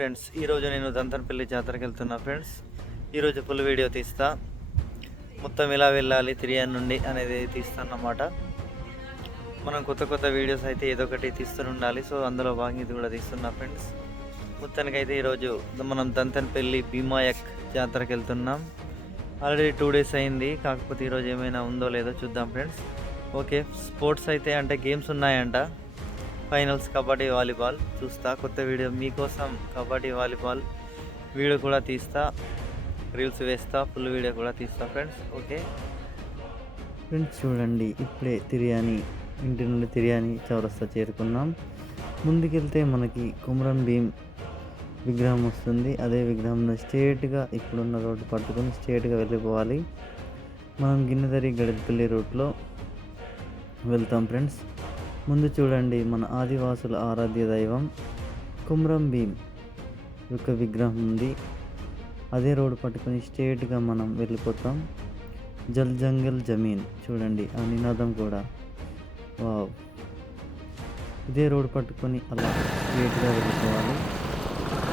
Friends, ఈరోజు నేను దంతనపల్లి జాతరకి వెళ్తున్నా ఫ్రెండ్స్. ఈరోజు ఫుల్ వీడియో తీస్తా, మొత్తం ఎలా వెళ్ళాలి తిరియాన్ నుండి అనేది తీస్తానన్నమాట. మనం కొత్త వీడియోస్ అయితే ఏదో ఒకటి తీస్తూనే ఉండాలి. సో అందులో భాగంగా ఇది కూడా తీస్తున్నా ఫ్రెండ్స్. మొత్తానికైతే ఈరోజు మనం దంతనపల్లి భీమాయక్ జాతరకి వెళ్తున్నాం. ఆల్రెడీ 2 days అయింది, కాకపోతే ఈరోజు ఏమైనా ఉందో లేదో చూద్దాం ఫ్రెండ్స్. ఓకే, స్పోర్ట్స్ అయితే అంటే గేమ్స్ ఉన్నాయంట. ఫైనల్స్ కబడ్డీ, వాలీబాల్ చూస్తా. కొత్త వీడియో మీకోసం కబడ్డీ, వాలీబాల్ వీడియో కూడా తీస్తా, రీల్స్ వేస్తా, ఫుల్ వీడియో కూడా తీస్తా ఫ్రెండ్స్. ఓకే ఫ్రెండ్స్, చూడండి ఇప్పుడే తిరియాని ఇంటి నుండి తిరియాని చౌరస్తా చేరుకున్నాం. ముందుకెళ్తే మనకి కుమ్రం భీమ్ విగ్రహం వస్తుంది. అదే విగ్రహం స్ట్రేట్గా ఇప్పుడున్న రోడ్డు పట్టుకొని స్ట్రేట్గా వెళ్ళిపోవాలి. మనం గిన్నెదరి గడపల్లి రూట్లో వెళ్తాం ఫ్రెండ్స్. ముందు చూడండి, మన ఆదివాసుల ఆరాధ్య దైవం కుమ్రం భీమ్ యొక్క విగ్రహం ఉంది. అదే రోడ్డు పట్టుకొని స్ట్రేట్గా మనం వెళ్ళిపోతాం. జల్ జంగల్ జమీన్ చూడండి, ఆ నినాదం కూడా వావ్. ఇదే రోడ్డు పట్టుకొని అలా స్ట్రేట్గా వెళ్ళిపోవాలి.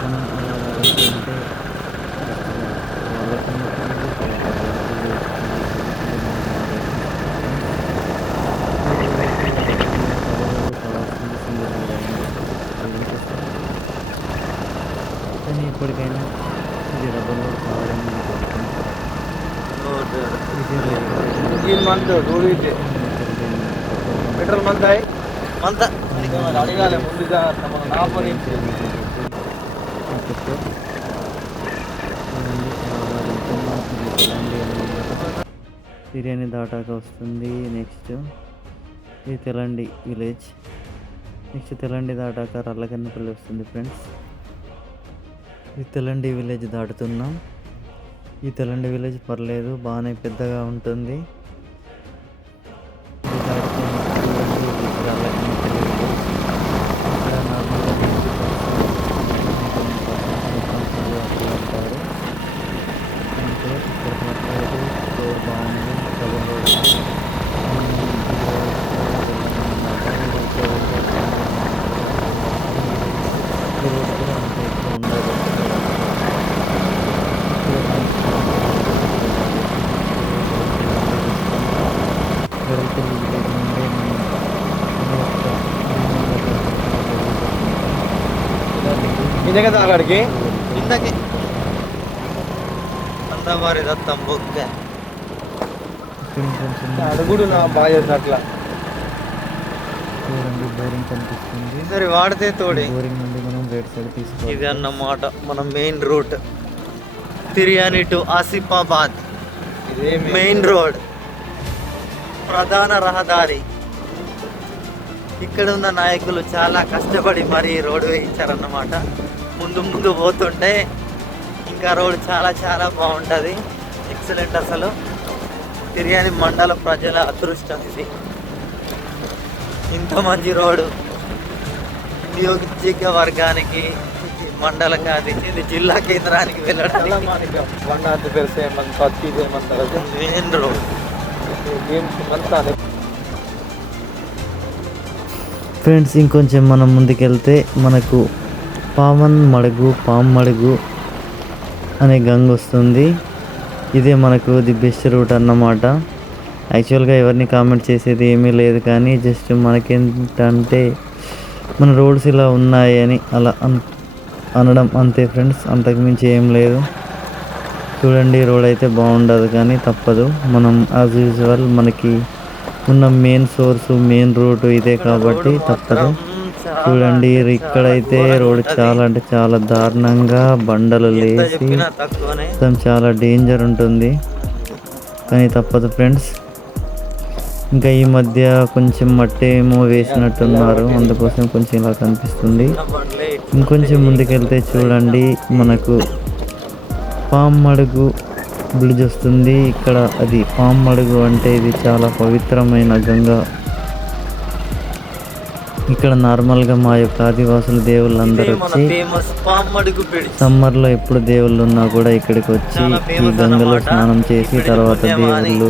మనం అలా వెళ్తుంటే కానీ ఇప్పటికైనా ఇది రబ్బర్ రోడ్ కావాలని పెట్రోల్ అడగాలి ముందుగా బిర్యానీ దాటాక వస్తుంది. నెక్స్ట్ ఇది తెలండి విలేజ్. నెక్స్ట్ తెలండి దాటాక రల్లకన్నపల్లి వస్తుంది ఫ్రెండ్స్. ఈ తెలండి విలేజ్ దాటుతున్నాం. ఈ తెలండి విలేజ్ పర్లేదు, బాగానే పెద్దగా ఉంటుంది. నిజంగా అక్కడికి ఇందాకే అంతవారి దత్తం బొక్క అడుగుడు నా బాగా చేసిన అట్లా చూడండి, బోరింగ్ కనిపిస్తుంది. సరే వాడితే తోడి బోరింగ్ నుండి మనం రైట్ సైడ్ తీసుకోవాలి. ఇది అన్నమాట మన main route, Tiryani to Asifabad. Main road, ప్రధాన రహదారి. ఇక్కడ ఉన్న నాయకులు చాలా కష్టపడి మరీ రోడ్డు వేయించారన్నమాట. ముందు పోతుంటే ఇంకా రోడ్ చాలా బాగుంటుంది, ఎక్సలెంట్. అసలు తిరియాని మండల ప్రజల అదృష్టం ఇది, ఇంత మంచి రోడ్డు. నియోజకవర్గానికి, మండలానికి, ఇది జిల్లా కేంద్రానికి వెళ్ళడానికి మెయిన్ రోడ్. ఫ్రెండ్స్, ఇంకొంచెం మనం ముందుకెళ్తే మనకు పామ్ మడుగు అనే గంగ వస్తుంది. ఇదే మనకు ది బెస్ట్ రూట్ అన్నమాట. యాక్చువల్గా ఎవరిని కామెంట్ చేసేది ఏమీ లేదు, కానీ జస్ట్ మనకేంటంటే మన రోడ్స్ ఇలా ఉన్నాయి అని అలా అనడం అంతే ఫ్రెండ్స్, అంతకుమించి ఏం లేదు. చూడండి, రోడ్ అయితే బాగుండదు కానీ తప్పదు. మనం యాజ్ యూజువల్ మనకి ఉన్న మెయిన్ రూట్ ఇదే కాబట్టి తప్పదు. చూడండి, ఇక్కడైతే రోడ్ చాలా దారుణంగా బండలు లేసి చాలా డేంజర్ ఉంటుంది, కానీ తప్పదు ఫ్రెండ్స్. ఇంకా ఈ మధ్య కొంచెం మట్టి ఏమో వేసినట్టున్నారు, అందుకోసం కొంచెం ఇలా కనిపిస్తుంది. ఇంకొంచెం ముందుకెళ్తే చూడండి, మనకు పామ్ మడుగు బ్రిడ్జ్ వస్తుంది. ఇక్కడ అది పామ్ మడుగు అంటే ఇది చాలా పవిత్రమైన గంగ. ఇక్కడ నార్మల్గా మా యొక్క ఆదివాసుల దేవుళ్ళందరూ వచ్చి సమ్మర్లో ఎప్పుడు దేవుళ్ళు ఉన్నా కూడా ఇక్కడికి వచ్చి ఈ గంగలో స్నానం చేసి తర్వాత దేవుళ్ళు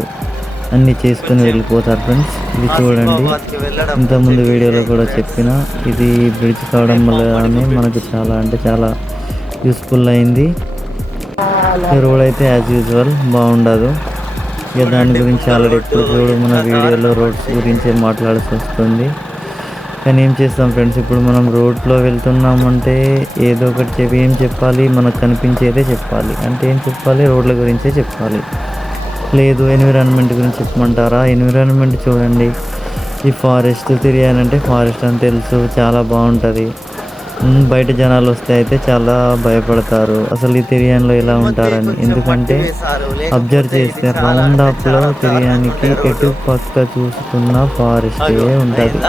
అన్నీ చేసుకుని వెళ్ళిపోతారు ఫ్రెండ్స్. ఇది చూడండి, ఇంతకుముందు వీడియోలో కూడా చెప్పిన ఇది బ్రిడ్జ్ కావడం వల్లనే మనకు చాలా యూస్ఫుల్ అయింది. రోడ్ అయితే యాజ్ యూజువల్ బాగుండదు. ఇక దాని గురించి ఆల్రెడీ ఎప్పుడు చూడు మన వీడియోలో రోడ్స్ గురించి మాట్లాడాల్సి వస్తుంది. కానీ ఏం చేస్తాం ఫ్రెండ్స్, ఇప్పుడు మనం రోడ్లో వెళ్తున్నామంటే ఏదో ఒకటి ఏం చెప్పాలి, మనకు కనిపించేదే చెప్పాలి. అంటే ఏం చెప్పాలి, రోడ్ల గురించే చెప్పాలి. లేదు ఎన్విరాన్మెంట్ గురించి చెప్పమంటారా, ఎన్విరాన్మెంట్ చూడండి. ఈ ఫారెస్ట్ తిరిగానంటే ఫారెస్ట్ అని తెలుసు, చాలా బాగుంటుంది. బయట జనాలు వస్తే అయితే చాలా భయపడతారు అసలు ఈ తిరియాన్లో ఎలా ఉంటారని. ఎందుకంటే అబ్జర్వ్ చేస్తే రౌండ్ అప్లో తిరియానికి ఎటు పక్క చూసుకున్న ఫారెస్టే ఉంటుంది.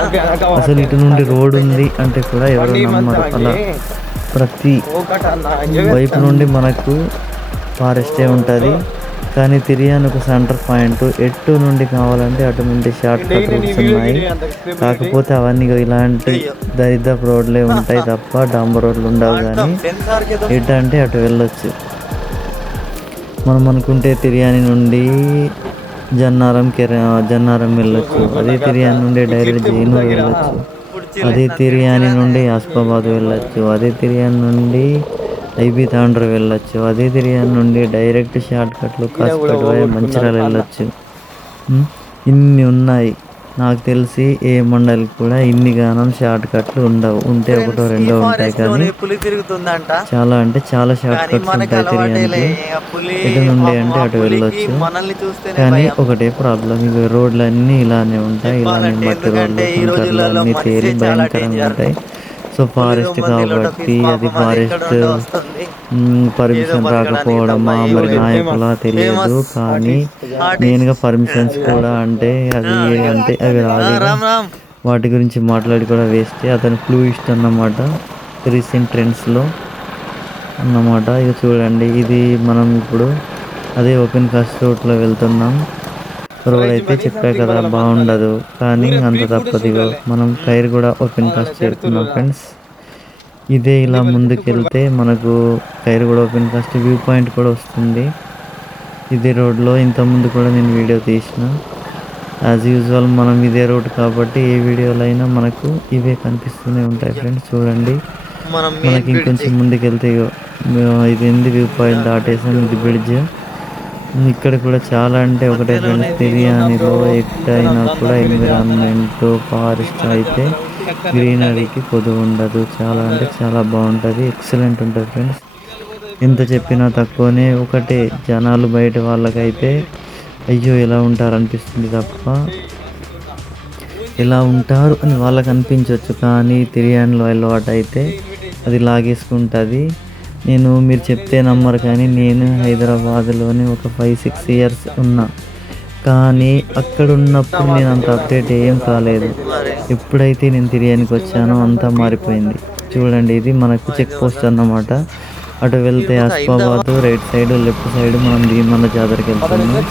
అసలు ఇటు నుండి రోడ్ ఉంది అంటే కూడా ఎవరు నమ్మరు. అలా ప్రతి వైపు నుండి మనకు ఫారెస్టే ఉంటుంది. కానీ తిరియాన్ ఒక సెంటర్ పాయింట్, ఎటు నుండి కావాలంటే అటు నుండి షార్ట్ కట్ రూట్స్ ఉన్నాయి. కాకపోతే అవన్నీ ఇలాంటి దరిద్రపు రోడ్లే ఉంటాయి తప్ప డాంబర్ రోడ్లు ఉండవు. కానీ ఎటు అంటే అటు వెళ్ళొచ్చు. మనం అనుకుంటే తిరియాని నుండి జన్నారం వెళ్ళొచ్చు. అదే తిరియాని నుండి డైరెక్ట్ జైనూర్ వెళ్ళొచ్చు. అదే తిరియాని నుండి ఆస్ఫాబాద్ వెళ్ళొచ్చు. అదే తిరియాని నుండి ఐబీ తాండ్ర వెళ్ళొచ్చు. అదే తిరియాని నుండి డైరెక్ట్ షార్ట్ కట్లు కాసిపేట మంచిర్యాల వెళ్ళొచ్చు. ఇన్ని ఉన్నాయి. నాకు తెలిసి ఏ మండలికి కూడా ఇన్ని గానం షార్ట్ కట్లు ఉండవు. ఉంటే ఒకటో రెండో ఉంటాయి. కానీ చాలా అంటే చాలా షార్ట్ కట్స్ ఉంటాయి తిరియానికి. ఎటు నుండి అంటే అటు వెళ్ళొచ్చు. కానీ ఒకటే ప్రాబ్లం, ఇవి రోడ్లు అన్నీ ఇలానే ఉంటాయి. ఇలానే మట్టి రోడ్లు, కంకర్లు అన్నీ తేలి భయంకరంగా ఉంటాయి. సో ఫారెస్ట్ కాబట్టి అది ఫారెస్ట్ పర్మిషన్ రాకపోవడమా మరి నాయకులా తెలియదు. కానీ మెయిన్గా పర్మిషన్స్ కూడా అంటే అది అంటే అవి రాదు. వాటి గురించి మాట్లాడి కూడా వేస్తే అతను ఫ్లూయిస్ట్ అన్నమాట రీసెంట్ ట్రెండ్స్లో అన్నమాట. ఇక చూడండి, ఇది మనం ఇప్పుడు అదే ఓపెన్ కాస్ట్ రోడ్లో వెళ్తున్నాం. రోడ్ అయితే చెప్పా కదా బాగుండదు, కానీ అంత తప్పదిగో మనం కైర్ కూడా ఓపెన్ కాస్ట్ చేరుతున్నాం ఫ్రెండ్స్. ఇదే ఇలా ముందుకెళ్తే మనకు కైర్ కూడా ఓపెన్ కాస్ట్ వ్యూ పాయింట్ కూడా వస్తుంది. ఇదే రోడ్లో ఇంతకుముందు కూడా నేను వీడియో తీసిన. యాజ్ యూజువల్ మనం ఇదే రోడ్ కాబట్టి ఏ వీడియోలో అయినా మనకు ఇవే కనిపిస్తూనే ఉంటాయి ఫ్రెండ్స్. చూడండి, మనకి ఇంకొంచెం ముందుకెళ్తే ఇది ఉంది వ్యూ పాయింట్ దాటేసాం. ఇది బ్రిడ్జ్. ఇక్కడ కూడా చాలా అంటే ఒకటే ఫ్రెండ్స్, తిరియానిలో ఎక్కడైనా కూడా ఎన్విరాన్మెంట్ ఫారెస్ట్ అయితే గ్రీనరీకి పొదువు ఉండదు. చాలా అంటే చాలా బాగుంటుంది, ఎక్సలెంట్ ఉంటుంది ఫ్రెండ్స్. ఎంత చెప్పినా తక్కువనే. ఒకటే జనాలు బయట వాళ్ళకైతే అయ్యో ఎలా ఉంటారు అనిపిస్తుంది తప్ప ఎలా ఉంటారు అని వాళ్ళకి అనిపించవచ్చు. కానీ తిరియాన్లో అలవాటు అయితే అది లాగేసుకుంటుంది. మీరు చెప్తే నమ్మరు కానీ నేను హైదరాబాద్లోనే ఒక 5-6 ఇయర్స్ ఉన్నా. కానీ అక్కడ ఉన్నప్పుడు నేను అంత అప్డేట్ ఏం కాలేదు. ఎప్పుడైతే నేను తిరియానికి వచ్చానో అంతా మారిపోయింది. చూడండి, ఇది మనకు చెక్ పోస్ట్ అన్నమాట. అటు వెళ్తే Asifabad, right side left side మనం భీమన్న జాతరకి వెళ్తున్నాం.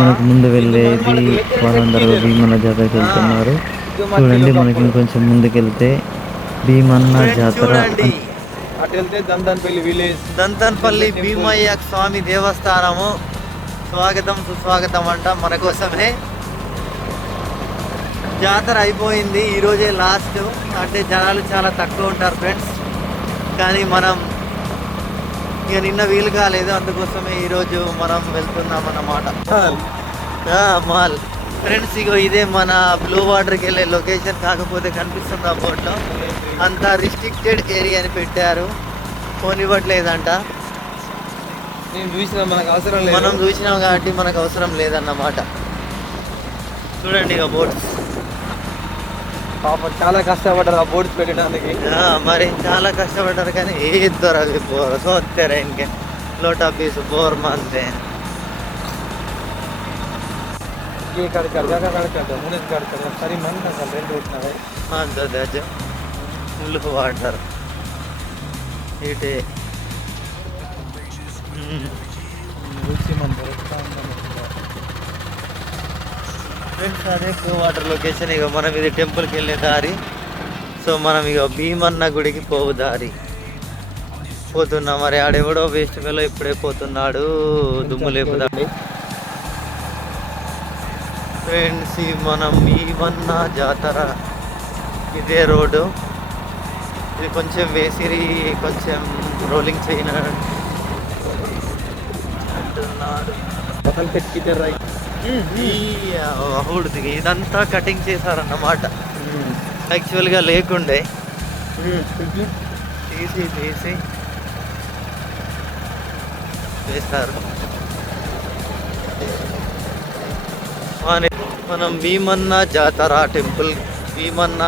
మనకు ముందు వెళ్ళేది వాళ్ళందరూ భీమన్న జాతరకి వెళ్తున్నారు. చూడండి, మనకి ఇంకొంచెం ముందుకెళ్తే భీమన్న జాతర, దంతన్పల్లి భీమయ్య స్వామి దేవస్థానము. స్వాగతం సుస్వాగతం అంట మన కోసమే. జాతర అయిపోయింది, ఈరోజే లాస్ట్. అంటే జనాలు చాలా తక్కువ ఉంటారు ఫ్రెండ్స్. కానీ మనం ఇక నిన్న వీలు కాలేదు, అందుకోసమే ఈరోజు మనం వెళ్తున్నాం అన్నమాట. మాల్ ఫ్రెండ్స్, ఇగో ఇదే మన బ్లూ వాటర్కి వెళ్ళే లొకేషన్. కాకపోతే కనిపిస్తుంది ఆ బోర్డులో అంతా రిస్ట్రిక్టెడ్ ఏరియా అని పెట్టారు, పోనివ్వట్లేదంట. మనం చూసినాం కాబట్టి మనకు అవసరం లేదన్నమాట. చూడండి ఇక బోట్స్, పాపం చాలా కష్టపడ్డారు ఆ బోట్స్ పెట్టడానికి. మరి చాలా కష్టపడ్డారు కానీ ఏ ఇద్దరు అవి బోర్ సోతారు ఇంకే లోటా పీస్ బోర్ మాంతే ये कर कर जगह कर कर मुने कर कर सारी मन का कर रेंट उठना है. दादा फुल वाटर इटे ఫ్రెండ్స్, అదే బ్లూ వాటర్ లొకేషన్. ఇక మనం ఇది టెంపుల్కి వెళ్ళే దారి. సో మనం ఇక భీమన్న గుడికి పోవు దారి పోతున్నాం. మరి ఆడెవడో వేస్ట్ ఫెలో ఇప్పుడే పోతున్నాడు, దుమ్ము లేపుదాడి. ఫ్రెండ్స్, మనం భీమన్న జాతర ఇదే రోడ్డు. ఇది కొంచెం వేసిరి కొంచెం రోలింగ్ చేయనాడు అంటున్నాడు. పక్కన పెట్టి రైట్ అవుడుది ఇదంతా కటింగ్ చేశారన్నమాట. యాక్చువల్గా లేకుండే తీసి వేస్తారు. మనం భీమన్న జాతర టెంపుల్, భీమన్న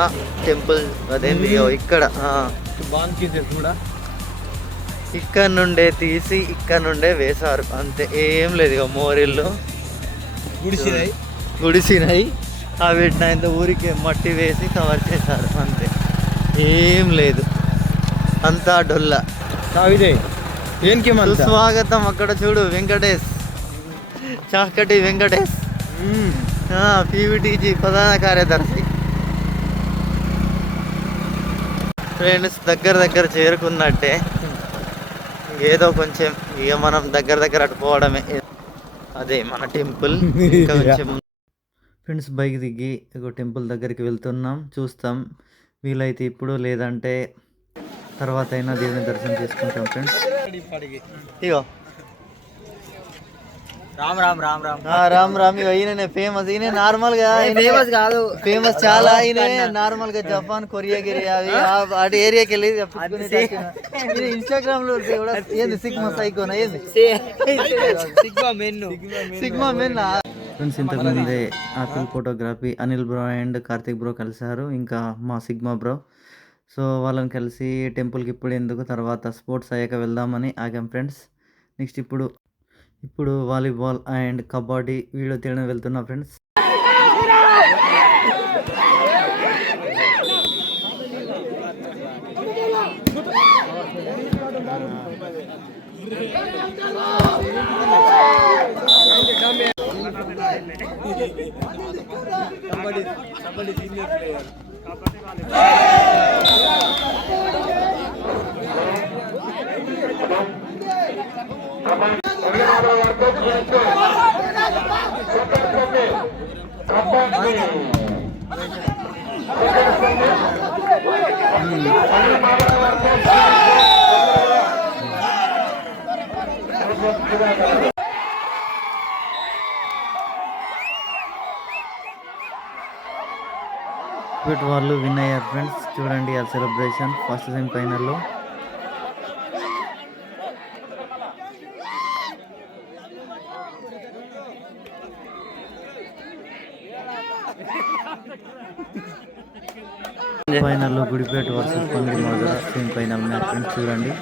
టెంపుల్ అదేంది ఇక్కడ కూడా ఇక్కడ నుండే తీసి ఇక్కడ నుండే వేశారు అంతే, ఏం లేదు. ఇక మోరిల్లు గుడిసినాయి వీటిని ఇంత ఊరికి మట్టి వేసి కవర్ చేశారు అంతే, ఏం లేదు. అంతా డొల్ల. స్వాగతం. అక్కడ చూడు వెంకటేష్, చాకటి వెంకటేష్ పీవీటీజీ ప్రధాన కార్యదర్శి. ఫ్రెండ్స్ దగ్గర చేరుకున్నట్టే, ఏదో కొంచెం ఇక మనం దగ్గర అటు పోవడమే. అదే మన టెంపుల్. ఇంకా కొంచెం ఫ్రెండ్స్ బైక్ దిగి ఒక టెంపుల్ దగ్గరికి వెళ్తున్నాం. చూస్తాం వీలైతే ఇప్పుడు, లేదంటే తర్వాత అయినా దేవుని దర్శనం చేసుకుంటాం ఫ్రెండ్స్. ఇగో రామ్ రామ్ రామ్ రామ్ రామ్ రామ్. ఈయన ఫేమస్. ఈయన నార్మల్ గా ఫేమస్ కాదు, ఫేమస్ చాలా. ఈయన నార్మల్ గా జపాన్, కొరియా గిరి అవి అటు ఏరియాకి వెళ్ళి ఇన్స్టాగ్రామ్ లో ఏంది సిగ్మా సైకోనా ఏంది సిగ్మా మెన్. ఫ్రెండ్స్ ఇంతకుముందే apple photography Anil bro and Karthik bro కలిసారు, ఇంకా మా సిగ్మా బ్రో. సో వాళ్ళని కలిసి టెంపుల్కి ఇప్పుడు ఎందుకు, తర్వాత స్పోర్ట్స్ అయ్యాక వెళ్దామని ఆగాం ఫ్రెండ్స్. నెక్స్ట్ ఇప్పుడు వాలీబాల్ అండ్ కబడ్డీ వీడియో తీయడం వెళ్తున్నా ఫ్రెండ్స్. వీటి వాళ్ళు విన్ అయ్యారు ఫ్రెండ్స్. చూడండి ఆ సెలబ్రేషన్ ఫస్ట్ సెమీ ఫైనల్లో. ఫైనల్లో Gudipeta versus Pangidi Modara semi final match friends. చూడండి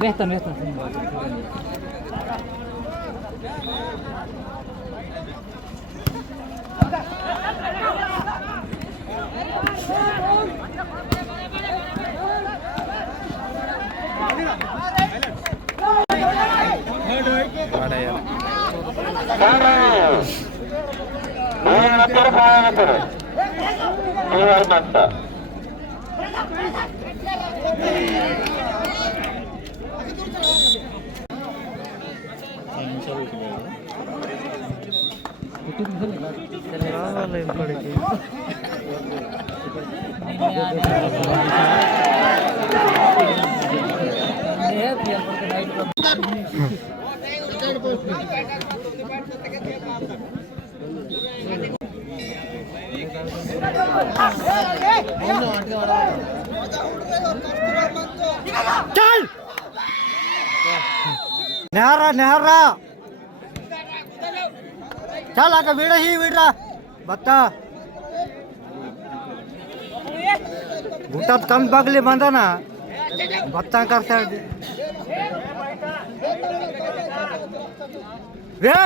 వేస్తాను రావాలి ఇప్పటికి. चल नेहरा चल आके वीड़ा ही वीड़ा बत्ता गुटा कम बगले बांधा ना बत्ता करता वे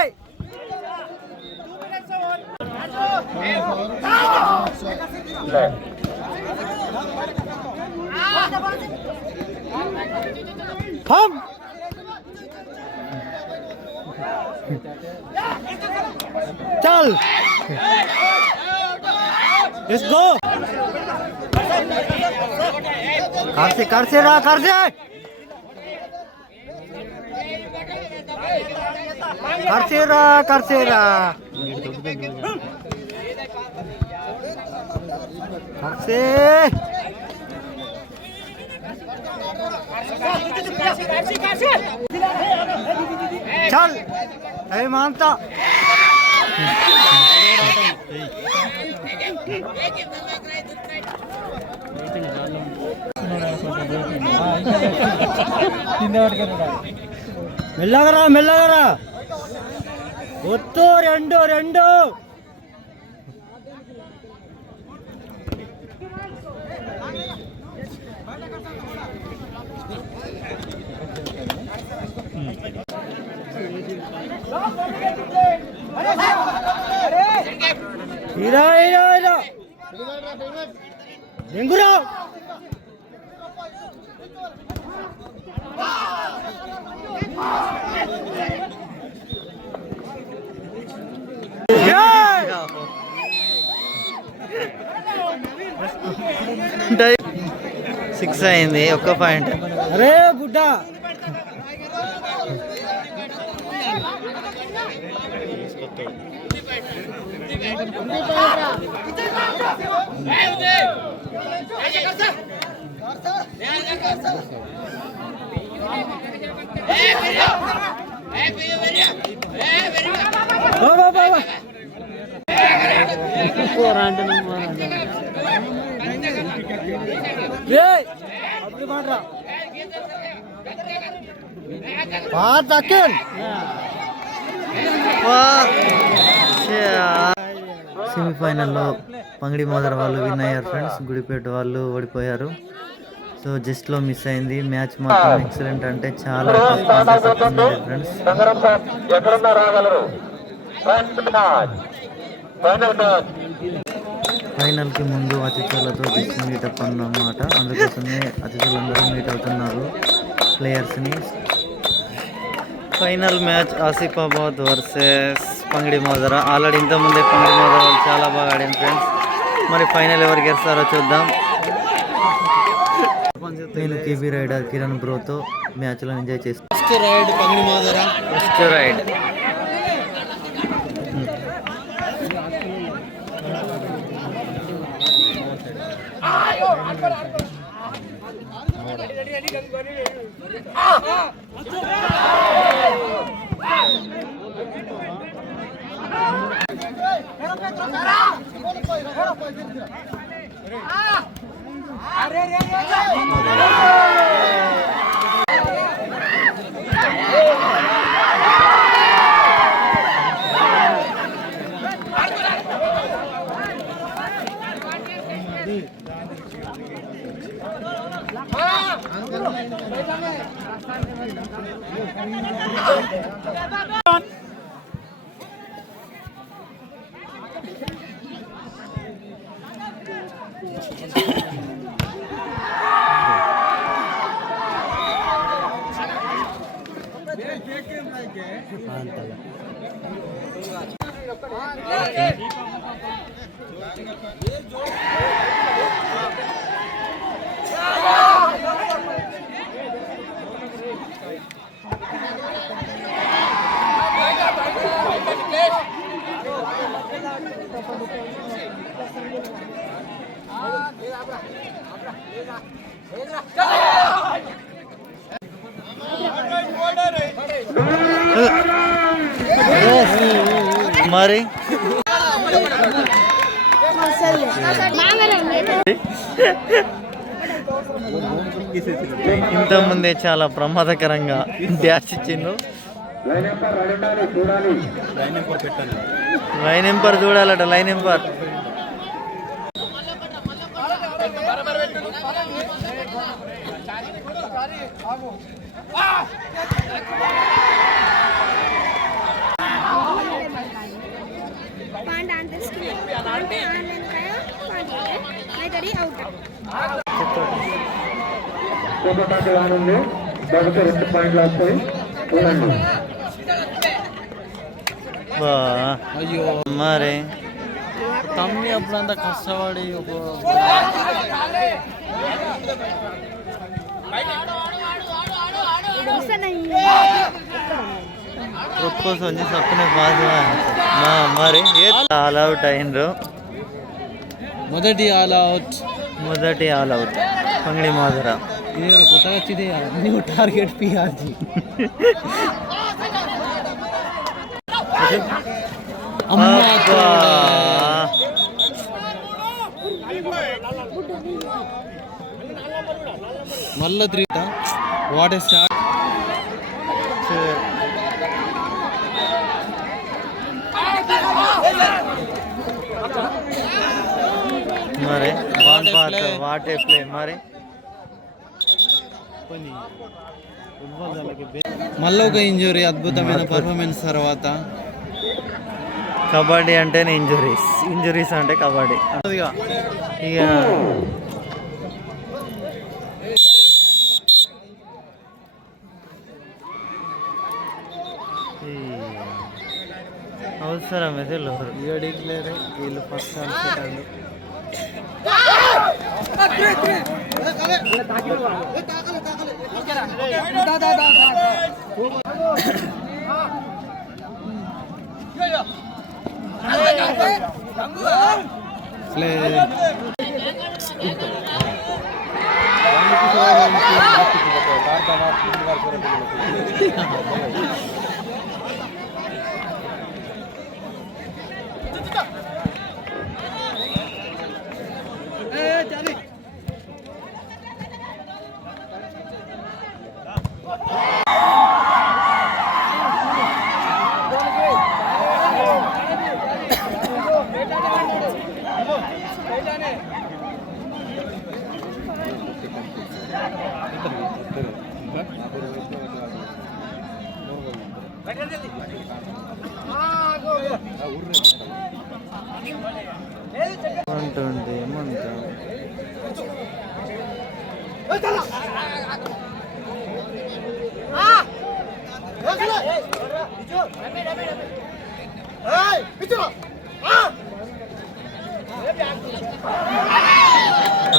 हम चल लेट्स गो कर से रहा कर से चल अरे मानता మెల్లగరా ఒత్తు రెండు ఇరా ఎంగురా సిక్స్ అయింది, ఒక్క పాయింట్. అరే బుడ్డా సెమీఫైనల్లో పంగిడి మోదర్ వాళ్ళు విన్ అయ్యారు ఫ్రెండ్స్, గుడిపేట వాళ్ళు ఓడిపోయారు. సో జస్ట్లో మిస్ అయింది. మ్యాచ్ మాత్రం ఎక్సలెంట్ అంటే చాలా ఫ్రెండ్స్. ఫైనల్కి ముందు అతిథులతో మీటప్ అన్నమాట, అందుకోసమే అతిథులందరూ మీట్ అవుతున్నారు ప్లేయర్స్ని. Final match Asifabad versus Pangidi Modara. Already ఇంతకుముందే పంగిడి మోదర వాళ్ళు చాలా బాగా ఆడారు ఫ్రెండ్స్. మరి ఫైనల్ ఎవరు గెలుస్తారో చూద్దాం. నేను కేబీ రైడర్ కిరణ్ బ్రోతో మ్యాచ్లో ఎంజాయ్ చేస్తాను. ఫస్ట్ రైడ్ మరి ఇంతకుముందే చాలా ప్రమాదకరంగా డ్యాష్ ఇచ్చిండు. లైన్ ఎంపర్ చూడాలట, లైన్ ఎంపర్. అయ్యో మరి తమ్మి అప్పుడంతా కష్టపడి ప్రపోజ్ వచ్చి సప్పునే బాధ మరి ఆల్ అవుట్ అయిండ్రు. మొదటి ఆల్ అవుట్ అంగడి మాధుర. ఇది కొత్తగా వచ్చింది న్యూ టార్గెట్ పిఆర్జీ. మళ్ళా 3 వాట్ ఏ స్టార్ట్. మరి వాటే ప్లే మరి మళ్ళీ ఒక ఇంజురీ. అద్భుతమైన పర్ఫార్మెన్స్ తర్వాత కబడ్డీ అంటేనే ఇంజురీస్ అంటే కబడ్డీ ఇక. అవసరం అయితే వీళ్ళు ఫస్ట్ సెకండ్. ఉంటుంది ఏమంటా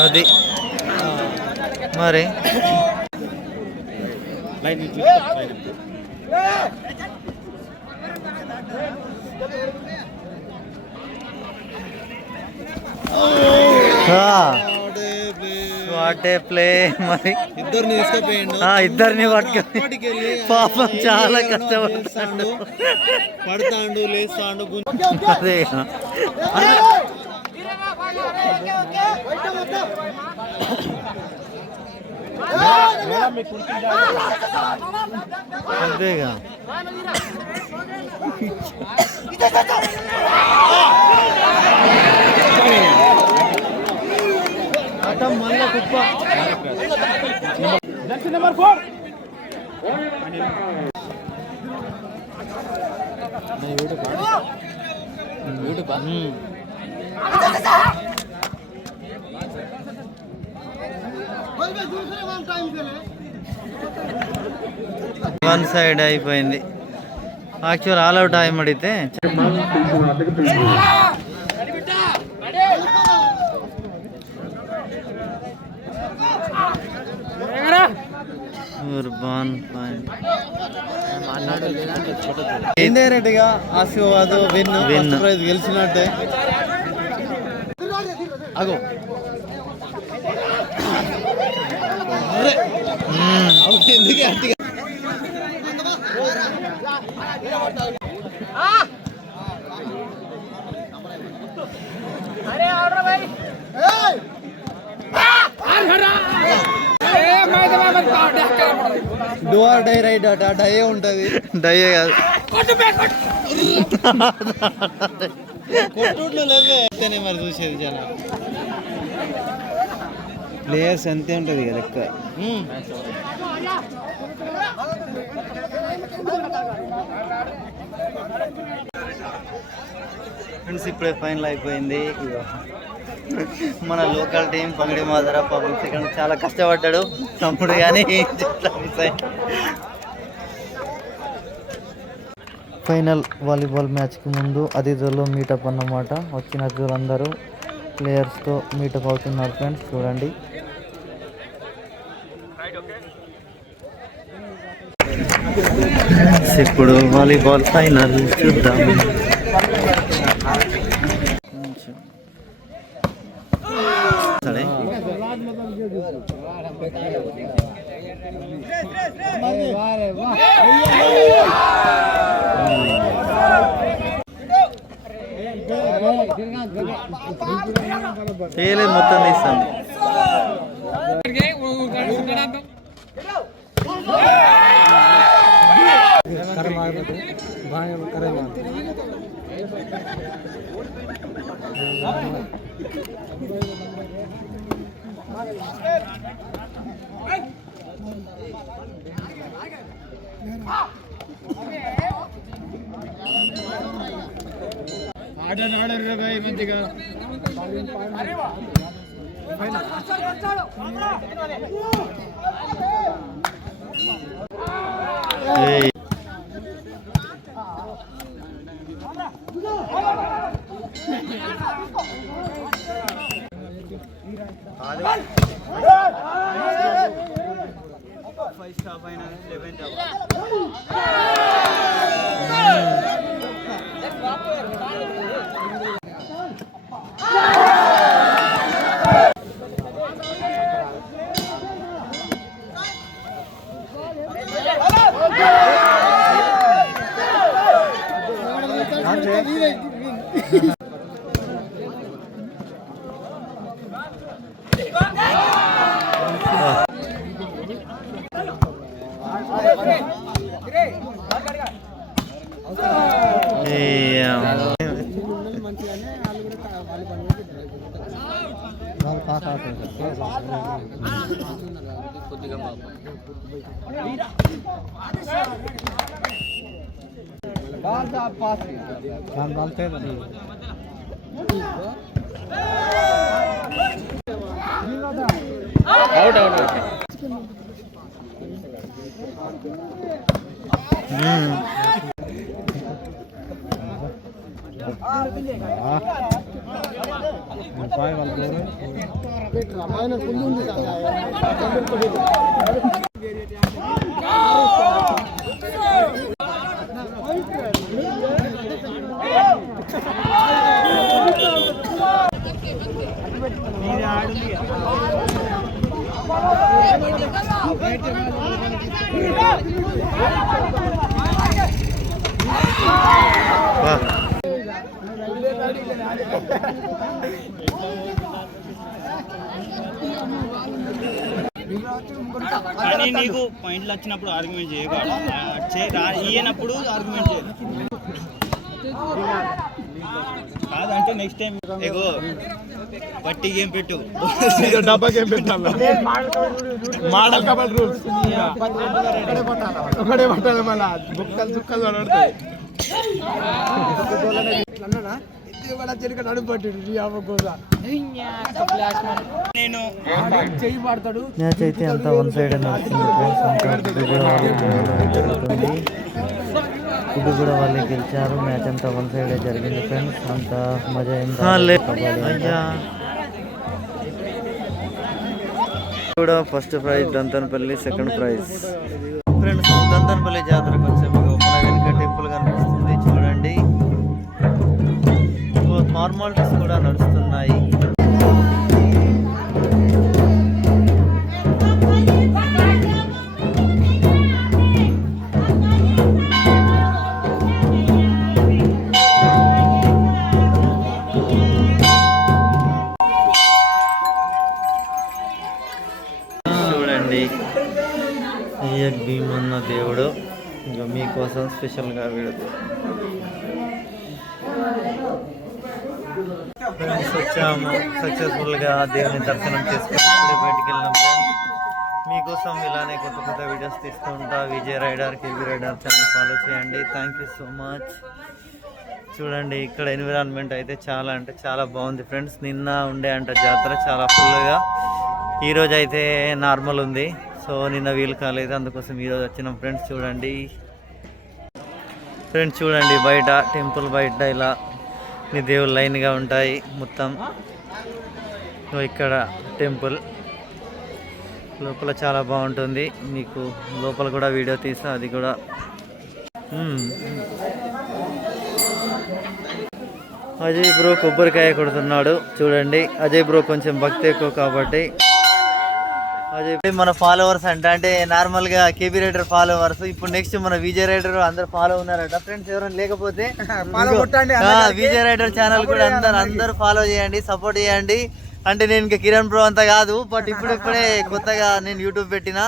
అది మరి వాటే ప్లే మరి ఇద్దరిని తీసుకుపోయిండు. ఇద్దరిని పట్టుకొని పాపం చాలా కష్టపడతాడు, పడతాండు, లేస్తాండు. అదే అంతేగా. మళ్ళా కుప్ప నెంబర్ 4 వన్ సైడ్ అయిపోయింది. యాక్చువల్ ఆల్ అవుట్ టైం అడిగితే ఉర్బాన్ ఇండైరెక్ట్ గా ఆశీర్వాద్ విన్ ఫస్ట్ ప్రైజ్ గెలిచినట్టే. అగో ఎందుకు అట్టిగా డోర్ డై రైట్ అట డయే ఉంటది. డయ్యే కాదు కొట్టుట్లు లేవే అంతేనే మరి చూసేది జనం. ప్లేయర్స్ అంతే ఉంటుంది కదా లెక్క. ఫ్రెండ్స్ ఇప్పుడే ఫైనల్ అయిపోయింది. మన local team పంగడి Madara public second చాలా కష్టపడ్డాడు తమ్ముడు, కానీ ఫైనల్ వాలీబాల్ మ్యాచ్కి ముందు అతిథులు మీటప్ అన్నమాట. వచ్చిన అతిథులందరూ ప్లేయర్స్తో మీటప్ అవుతున్నారు ఫ్రెండ్స్, చూడండి. ఇప్పుడు వాలీబాల్ ఫైనల్ చూద్దాం. సరే చేయలేదు, మొత్తం తీస్తాను. ఆర్డర్ భాయ్ మంచిగా కానీ నీకు పాయింట్లు వచ్చినప్పుడు ఆర్గ్యుమెంట్ చేయకూడదు, ఇయ్యనప్పుడు ఆర్గ్యుమెంట్ చేయాలి. కాదంటే నెక్స్ట్ టైం ఎగో పట్టి గేమ్ పెట్టు, డబ్బా గేమ్ పెట్టాలి. మోడల్ కబల్ రూల్స్ ఒకటే పట్టాలి, మళ్ళా బుక్కలు చుక్కలు పడతాయి. మ్యాచ్ అయితే అంతా వన్ సైడ్ జరుగుతుంది. ఇప్పుడు కూడా వాళ్ళే గెలిచారు. మ్యాచ్ అంతా వన్ సైడ్ జరిగింది ఫ్రెండ్స్. అంత మజా కూడా first prize Dantanapalli, second prize. Friends Dantanapalli జాతరకు వచ్చాము. మన వెనుక టెంపుల్ కనిపిస్తుంది చూడండి. ఫార్మాలిటీస్ కూడా నడుస్తున్నాయి. చూడండి భీమన్న దేవుడు ఇంకా మీకోసం స్పెషల్గా వీడు ఫ్రెండ్స్ వచ్చాము. సక్సెస్ఫుల్గా దేవుని దర్శనం చేసుకొని ఇప్పుడే బయటికి వెళ్ళినాం. మీకోసం ఇలానే కొత్త కొత్త వీడియోస్ తీస్తూ ఉంటా. Vijay rider, KB rider channel follow చేయండి. Thank you so much. చూడండి ఇక్కడ ఎన్విరాన్మెంట్ అయితే చాలా అంటే చాలా బాగుంది ఫ్రెండ్స్. నిన్న ఉండే అంట జాతర చాలా ఫుల్గా, ఈరోజు అయితే నార్మల్ ఉంది. సో నిన్న వీలు కాలేదు, అందుకోసం ఈరోజు వచ్చినాం ఫ్రెండ్స్. చూడండి ఫ్రెండ్స్, చూడండి బయట టెంపుల్ బయట ఇలా దేవుళ్ళు లైన్గా ఉంటాయి మొత్తం. సో ఇక్కడ టెంపుల్ లోపల చాలా బాగుంటుంది. మీకు లోపల కూడా వీడియో తీసా, అది కూడా అజయ్ బ్రో కొబ్బరికాయ కొడుతున్నాడు చూడండి. అజయ్ బ్రో కొంచెం భక్తి ఎక్కువ కాబట్టి అజయ్ మన ఫాలోవర్స్ అంటే నార్మల్గా కేబీ రైడర్ ఫాలోవర్స్. ఇప్పుడు నెక్స్ట్ మన విజయ్ రైడర్ అందరు ఫాలో ఉన్నారట ఫ్రెండ్స్. ఎవరైనా లేకపోతే విజయ్ రైడర్ ఛానల్ కూడా అందరు ఫాలో చేయండి, సపోర్ట్ చేయండి. అంటే నేను ఇంకా కిరణ్ బ్రో అంతా కాదు, బట్ ఇప్పుడే కొత్తగా నేను యూట్యూబ్ పెట్టిన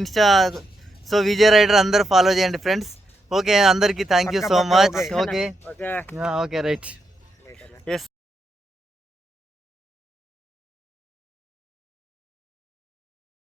ఇన్స్టా. సో విజయ్ రైడర్ అందరు ఫాలో చేయండి ఫ్రెండ్స్. ఓకే అందరికి thank you so much. Okay right. Yes